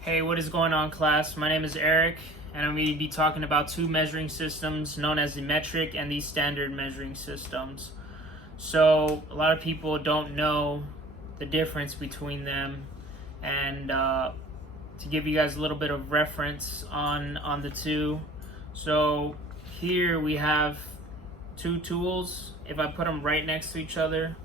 Hey, what is going on, class? My name is Eric, and I'm going to be talking about two measuring systems known as the metric and the standard measuring systems. So, a lot of people don't know the difference between them, and to give you guys a little bit of reference on the two. So, here we have two tools. If I put them right next to each other,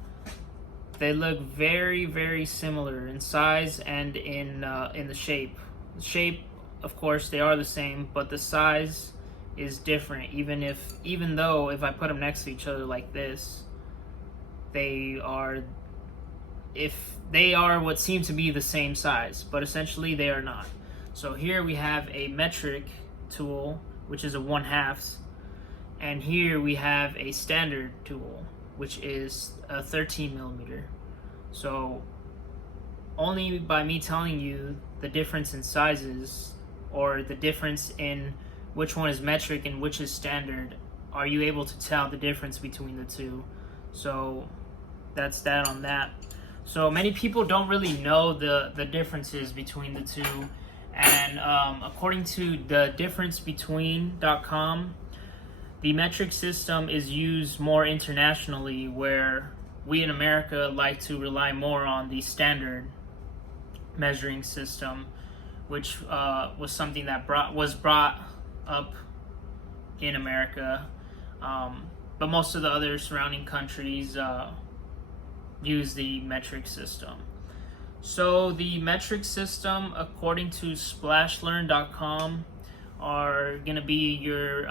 they look very, very similar in size and in the shape. The shape, of course, they are the same, but the size is different. Even though if I put them next to each other like this, they are what seem to be the same size, but essentially they are not. So here we have a metric tool, which is a 1/2, and here we have a standard tool, which is a 13 millimeter. So only by me telling you the difference in sizes, or the difference in which one is metric and which is standard, are you able to tell the difference between the two. So that's that on that. So many people don't really know the differences between the two, and according to the differencebetween.com, the metric system is used more internationally, where we in America like to rely more on the standard measuring system, which was something that was brought up in America. But most of the other surrounding countries use the metric system. So the metric system, according to SplashLearn.com, are going to be your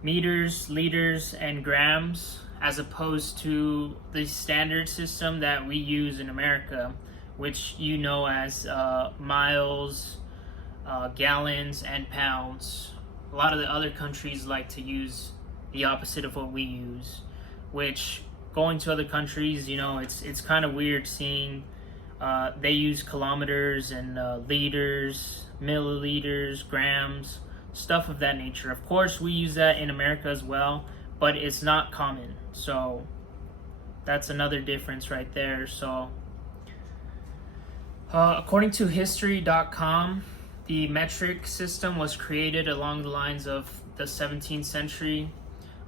meters, liters, and grams, as opposed to the standard system that we use in America, which you know as miles, gallons, and pounds. A lot of the other countries like to use the opposite of what we use, which, going to other countries, it's kind of weird seeing they use kilometers and liters, milliliters, grams, stuff of that nature. Of course, we use that in America as well, but it's not common. So that's another difference right there. So according to history.com, the metric system was created along the lines of the 17th century.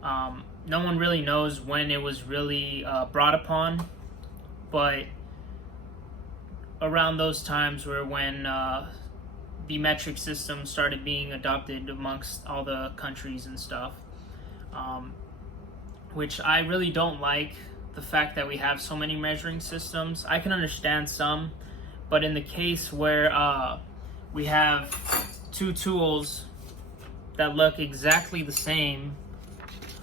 No one really knows when it was really brought upon, but around those times were when the metric system started being adopted amongst all the countries and stuff. Which I really don't like, the fact that we have so many measuring systems. I can understand some, but in the case where we have two tools that look exactly the same,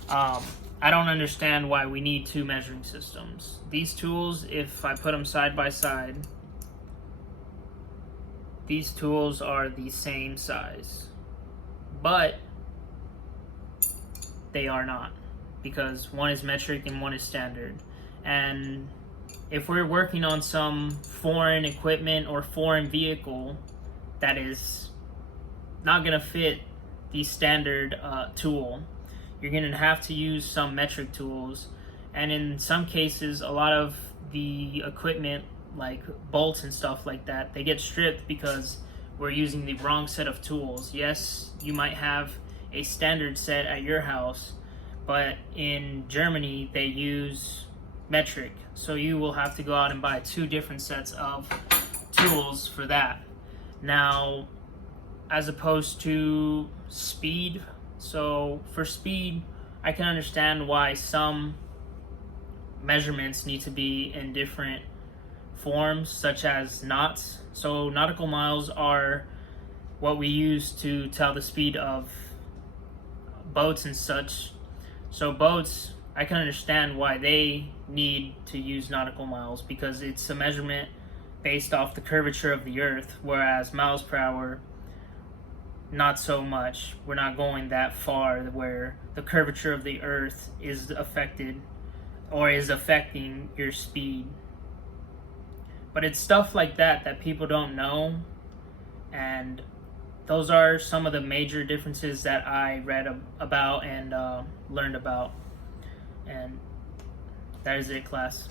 I don't understand why we need two measuring systems. These tools, if I put them side by side, these tools are the same size, but they are not, because one is metric and one is standard. And if we're working on some foreign equipment or foreign vehicle that is not going to fit the standard tool, you're going to have to use some metric tools. And in some cases, a lot of the equipment, like bolts and stuff like that, they get stripped because we're using the wrong set of tools. Yes, you might have a standard set at your house, but in Germany they use metric, so you will have to go out and buy two different sets of tools for that. Now, as opposed to speed, so for speed, I can understand why some measurements need to be in different forms, such as knots. So nautical miles are what we use to tell the speed of boats and such. So boats, I can understand why they need to use nautical miles, because it's a measurement based off the curvature of the earth, whereas miles per hour, not so much. We're not going that far where the curvature of the earth is affected or is affecting your speed. But it's stuff like that that people don't know, and those are some of the major differences that I read about and learned about. And that is it, class.